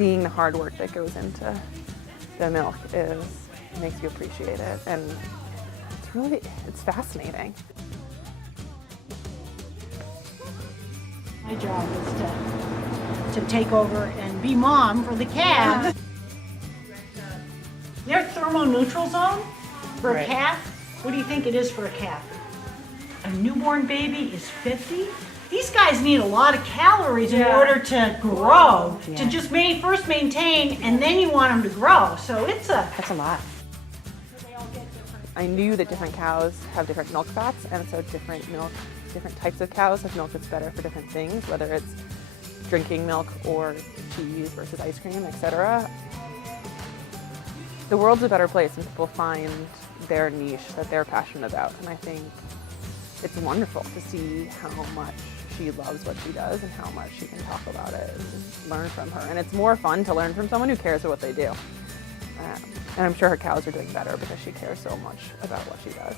seeing the hard work that goes into the milk makes you appreciate it, and it's fascinating. My job is to take over and be mom for the calf. Their thermoneutral zone for a calf, what do you think it is for a calf? A newborn baby is 50. These guys need a lot of calories in order to grow, to just first maintain, and then you want them to grow. So that's a lot. I knew that different cows have different milk fats, and so different types of cows have milk that's better for different things, whether it's drinking milk or cheese versus ice cream, etc. The world's a better place when people find their niche that they're passionate about, and I think it's wonderful to see how much she loves what she does and how much she can talk about it and learn from her. And it's more fun to learn from someone who cares about what they do. And I'm sure her cows are doing better because she cares so much about what she does.